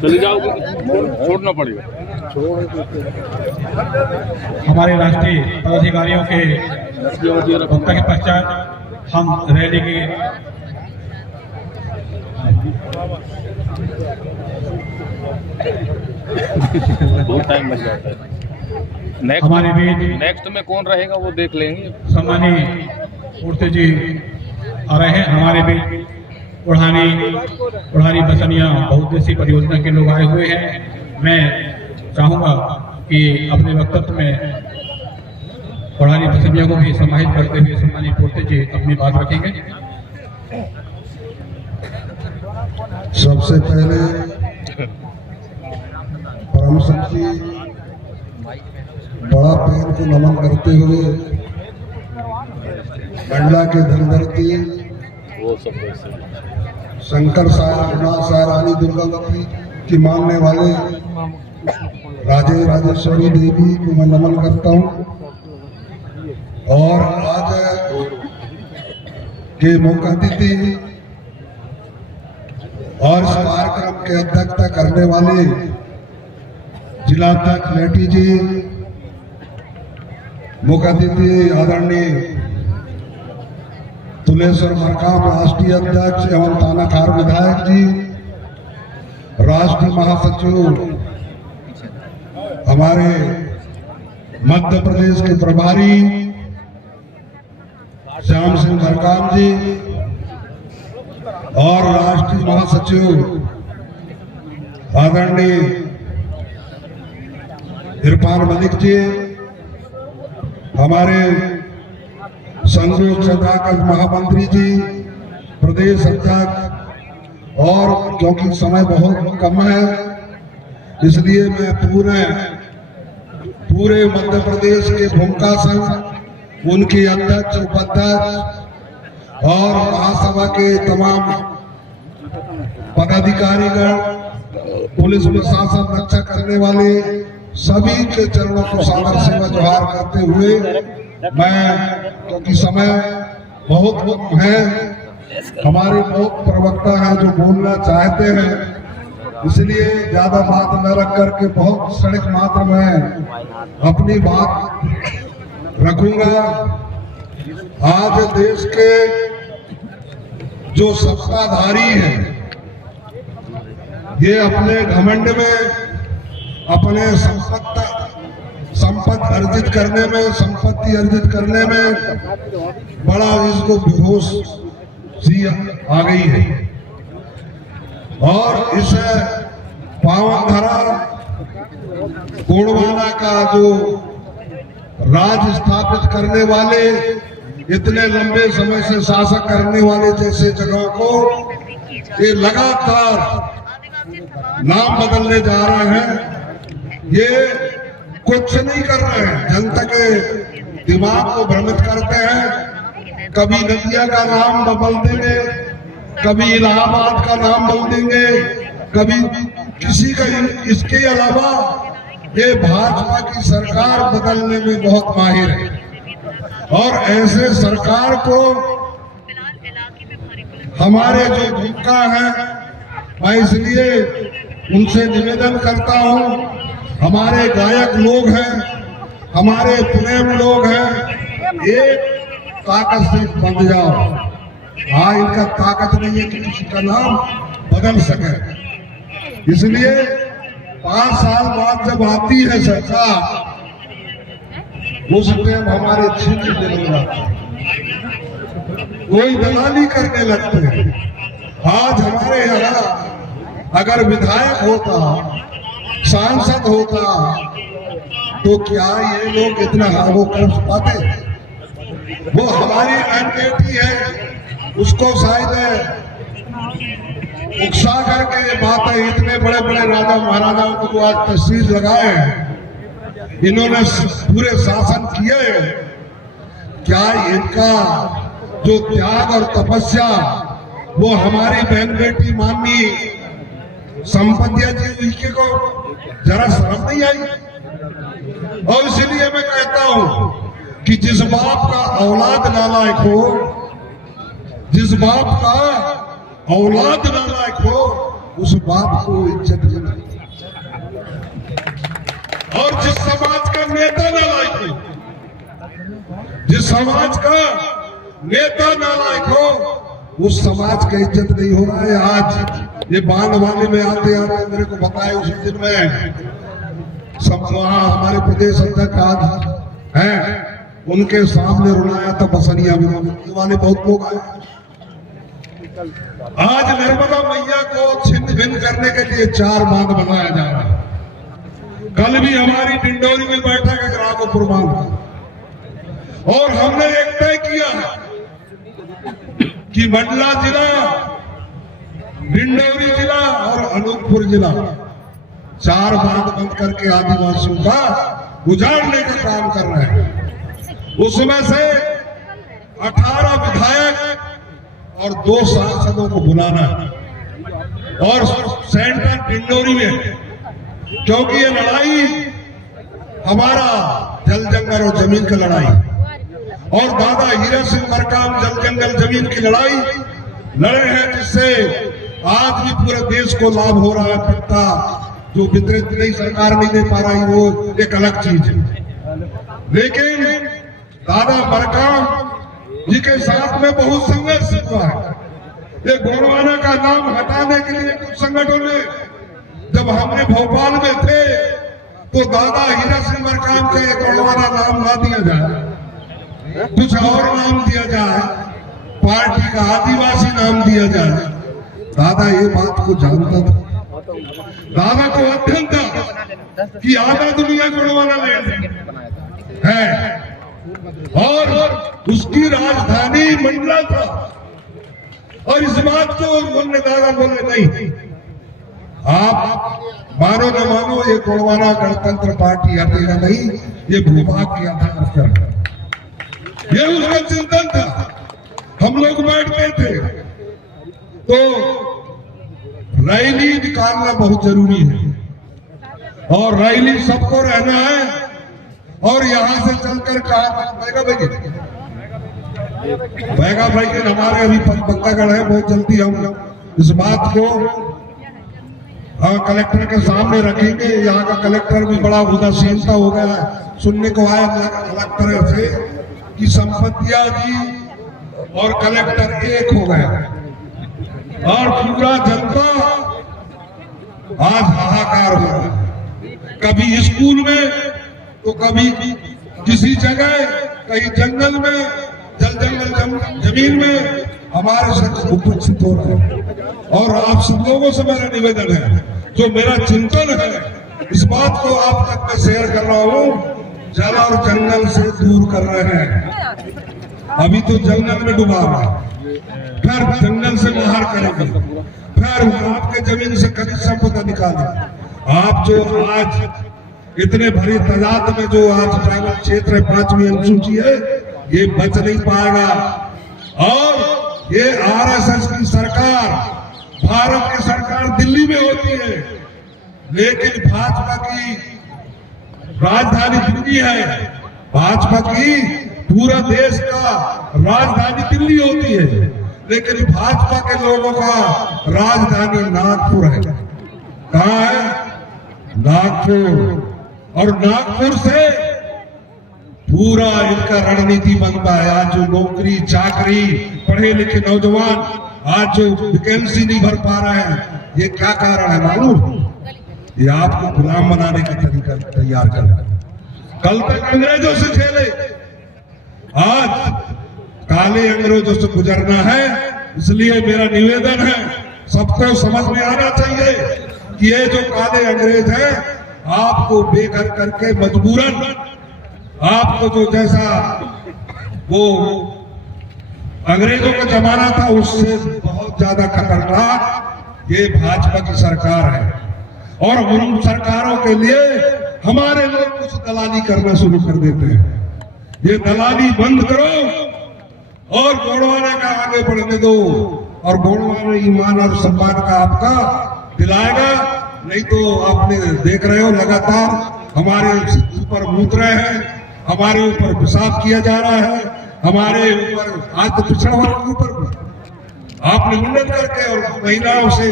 चले जाओगे, छोड़ना पड़ेगा। हमारे राष्ट्रीय पदाधिकारियों के वक्तव्य के पश्चात हम रैली के बहुत टाइम लग जाता है। हमारे बीच नेक्स्ट में कौन रहेगा वो देख लेंगे। सम्मानीय मूर्ति जी आ रहे हैं हमारे बीच। उड़ानी बसनिया बहुउद्देशीय परियोजना के लोग आए हुए हैं। मैं चाहूंगा कि अपने वक्तव्य में उड़ानी बसनिया को भी सम्मानित करते हुए सम्मानीय मूर्ति जी अपनी बात रखेंगे। सबसे पहले परम शक्ति बड़ा पैर को नमन करते हुए मंडला के धनधरती वो सब शंकर सार गुना सार रानी दुर्गावती की मानने वाले राजे राजेश्वरी देवी को मैं नमन करता हूँ। और आज के मुख्य अतिथि और इस कार्यक्रम के अध्यक्षता करने वाले जिलाध्यक्ष लेटी जी, मुख्य अतिथि आदरणीय तुलेश्वर मरकाम राष्ट्रीय अध्यक्ष एवं तानाखार विधायक जी, राष्ट्रीय महासचिव हमारे मध्य प्रदेश के प्रभारी श्याम सिंह मरकाम जी और राष्ट्रीय महासचिव आदरणीय इरफान मलिक जी, हमारे संघ सभा महामंत्री जी, प्रदेश अध्यक्ष, और क्योंकि समय बहुत कम है इसलिए मैं पूरे मध्य प्रदेश के भूमिका संघ, उनके अध्यक्ष उपाध्यक्ष और महासभा के तमाम पदाधिकारीगण, पुलिस प्रशासन, रक्षा करने वाले सभी के चरणों को सादर सेवा जोहार करते हुए मैं, क्योंकि समय बहुत कम है, हमारे बहुत प्रवक्ता हैं जो बोलना चाहते हैं, इसलिए ज्यादा बात न रख करके बहुत सड़क मात्र में अपनी बात रखूंगा। आज देश के जो सत्ताधारी हैं ये अपने घमंड में, अपने संपत्ति अर्जित करने में बड़ा इसको बेहोश सी आ गई है। और इस पावन धरा गोंडवाना का जो राज स्थापित करने वाले, इतने लंबे समय से शासक करने वाले जैसे जगहों को ये लगातार नाम बदलने जा रहे हैं। ये कुछ नहीं कर रहे हैं, जनता के दिमाग को भ्रमित करते हैं। कभी नदिया का नाम बदल देंगे, कभी इलाहाबाद का नाम बदल देंगे, कभी किसी का। इसके अलावा ये भाजपा की सरकार बदलने में बहुत माहिर है। और ऐसे सरकार को हमारे जो भूमिका है, मैं इसलिए उनसे निवेदन करता हूं, हमारे गायक लोग हैं, हमारे प्रेम लोग हैं, एक ताकत से बंध जाओ। हाँ, इनका ताकत नहीं है कि किसी का नाम बदल सके। इसलिए 5 साल बाद जब आती है सरकार, उस टाइम हमारे छिद्र जल जाते हैं, कोई दलाली करने लगते हैं। आज हमारे यहाँ अगर विधायक होता, सांसद होता, तो क्या ये लोग इतना वो कर पाते? वो हमारी बहन बेटी है, उसको शायद उकसा करके बातें, इतने बड़े बड़े राजा महाराजाओं को आज तस्वीर लगाए हैं, इन्होंने पूरे शासन किए। क्या इनका जो त्याग और तपस्या, वो हमारी बहन बेटी माननी संपत्तियां जी को जरा शर्म नहीं आई? और इसलिए मैं कहता हूं कि जिस बाप का औलाद नालायक हो, जिस बाप का औलाद नालायक हो, उस बाप को इज्जत देना। और जिस समाज का नेता नालायक हो, जिस समाज का नेता नालायक हो, उस समाज का इज्जत नहीं हो रहा है। आज ये बाण वाले में आते मेरे को बताए उस दिन में हमारे प्रदेश अध्यक्ष आज हैं, उनके सामने रुलाया था बसनिया में वाले बहुत लोग आए। आज नर्मदा मैया को छिन्न भिन्न करने के लिए 4 बांध बनाया जा रहा है। कल भी हमारी डिंडोरी में बैठक है राघोपुर बांध का, और हमने एक तय किया है कि मंडला जिला, डिंडोरी जिला और अनूपपुर जिला 4 बांध बंद करके आदिवासियों का उजाड़ने का काम कर रहे हैं। उसमें से 18 विधायक और 2 सांसदों को बुलाना है और सेंटर डिंडोरी में, क्योंकि ये लड़ाई हमारा जल जंगल और जमीन की लड़ाई, और दादा हीरा सिंह मरकाम जल जंगल जमीन की लड़ाई लड़े हैं, जिससे आज भी पूरे देश को लाभ हो रहा है। पट्टा जो वितरित नहीं सरकार नहीं दे पा रही वो एक अलग चीज है, लेकिन दादा मरकाम जी के साथ में बहुत संघर्ष हुआ है। ये गोंडवाना का नाम हटाने के लिए कुछ संगठनों ने, जब हमने भोपाल में थे तो दादा हीरा सिंह मरकाम का एक गोंडवाना नाम ना दिया जाए, कुछ और नाम दिया जाए, पार्टी का आदिवासी नाम दिया जाए। दादा ये बात को जानता था, दादा को अध्ययन था कि आधा दुनिया गोंडवाना लैंड है और उसकी राजधानी मंडला था, और इस बात को बोलने दादा बोले नहीं, आप मानो न मानो ये गोंडवाना गणतंत्र पार्टी हटेगा नहीं, ये भूभाग किया था, ये उसका चिंतन था। हम लोग बैठते थे तो रैली निकालना बहुत जरूरी है, और रैली सबको रहना है, और यहां से चलकर कहा बैगा भाई के हमारे अभी बंदागढ़ है, बहुत जल्दी हम इस बात को कलेक्टर के सामने रखेंगे। यहाँ का कलेक्टर भी बड़ा उदासीनता हो गया है, सुनने को आया कलेक्टर से कि संपतिया जी और कलेक्टर एक हो गए, और पूरा जनता आज हाहाकार हो रहा है, कभी स्कूल में तो कभी किसी जगह, कहीं जंगल में, जल जंगल जमीन में हमारे साथ उपस्थित हो रहे हैं। और आप सब लोगों से मेरा निवेदन है, जो मेरा चिंतन है इस बात को आप तक मैं शेयर कर रहा हूँ, जल और जंगल से दूर कर रहे हैं। अभी तो जंगल में डुबा रहा है, फिर जंगल से बाहर करेंगे, फिर आपके जमीन से खनिज संपदा निकालेंगे। आप जो आज इतने भरी तादाद में जो आज ट्राइबल क्षेत्र 5वीं अनुसूची है, ये बच नहीं पाएगा। और ये आरएसएस की सरकार, भारत की सरकार दिल्ली में होती है, लेकिन भाजपा की राजधानी दिल्ली है, भाजपा की पूरा देश का राजधानी दिल्ली होती है, लेकिन भाजपा के लोगों का राजधानी नागपुर है। कहाँ है? नागपुर। और नागपुर से पूरा इनका रणनीति बनता है। आज जो नौकरी चाकरी, पढ़े लिखे नौजवान आज जो वैकेंसी नहीं भर पा रहे हैं, ये क्या कारण है मालूम? ये आपको गुलाम बनाने का तरीका तैयार कर रहा है। कल तक अंग्रेजों से खेले, आज काले अंग्रेजों से गुजरना है। इसलिए मेरा निवेदन है, सबको समझ में आना चाहिए कि ये जो काले अंग्रेज हैं, आपको बेघर करके मजबूरन आपको जो जैसा वो अंग्रेजों का जमाना था उससे बहुत ज्यादा खतरनाक ये भाजपा की सरकार है। और उन सरकारों के लिए हमारे लोग कुछ दलाली करना शुरू कर देते हैं। ये दलाली बंद करो और गोंडवाना का आगे बढ़ने दो, और गोंडवाना ईमान और सम्मान का आपका दिलाएगा। नहीं तो आपने देख रहे हो लगातार हमारे ऊपर मूत रहे हैं, हमारे ऊपर पेशाब किया जा रहा है, हमारे ऊपर आज तो पिछड़ा वर्ग के ऊपर आपने मुंडन करके और महिलाओं से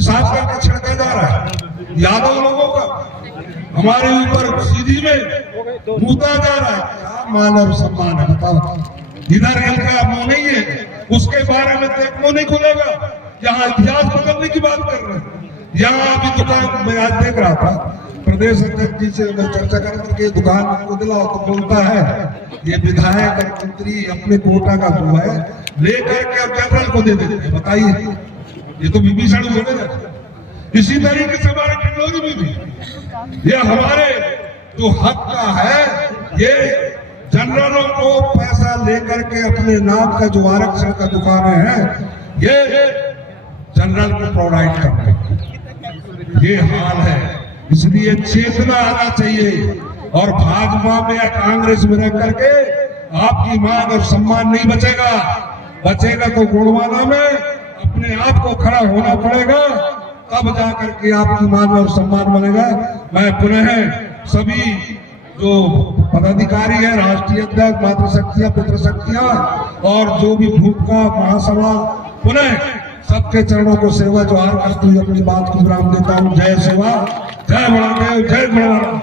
पेशाब करके छिड़का जा रहा है यादव लोगों का, हमारे ऊपर सीधी में मुद्दा जा रहा है। क्या मानव सम्मान है बताओ? इधर इनका मुंह नहीं है, उसके बारे में तो एक मुंह नहीं खुलेगा। यहाँ इतिहास बदलने की बात कर रहे हैं। यहाँ अभी दुकान मैं आज देख रहा था, प्रदेश अध्यक्ष जी से मैं चर्चा करके दुकान को दिलाओ तो बोलता है ये विधायक और मंत्री अपने कोटा का जो है लेकर के अब जनरल को दे देते हैं। बताइए, ये तो विभीषण हो गया। इसी तरीके से हमारे किन्नौरी में भी ये हमारे जो हक का है, ये जनरलों को पैसा लेकर के अपने नाम का जो आरक्षण का दुकानें हैं ये जनरल को प्रोवाइड करते हैं। ये हाल है, इसलिए चेतना आना चाहिए। और भाजपा में या कांग्रेस में रह करके आपकी मान और सम्मान नहीं बचेगा। बचेगा तो गुणवाना में अपने आप को खड़ा होना पड़ेगा, तब जाकर के आपकी मान और सम्मान बनेगा। मैं पुनः सभी जो पदाधिकारी है, राष्ट्रीय अध्यक्ष, मातृशक्तियां, पितृशक्तियां और जो भी भूमिका महासभा, पुनः सबके चरणों को सेवा जोहार करते हुए अपनी बात को विराम देता हूँ। जय सेवा, जय बड़ादेव, जय बड़वाना।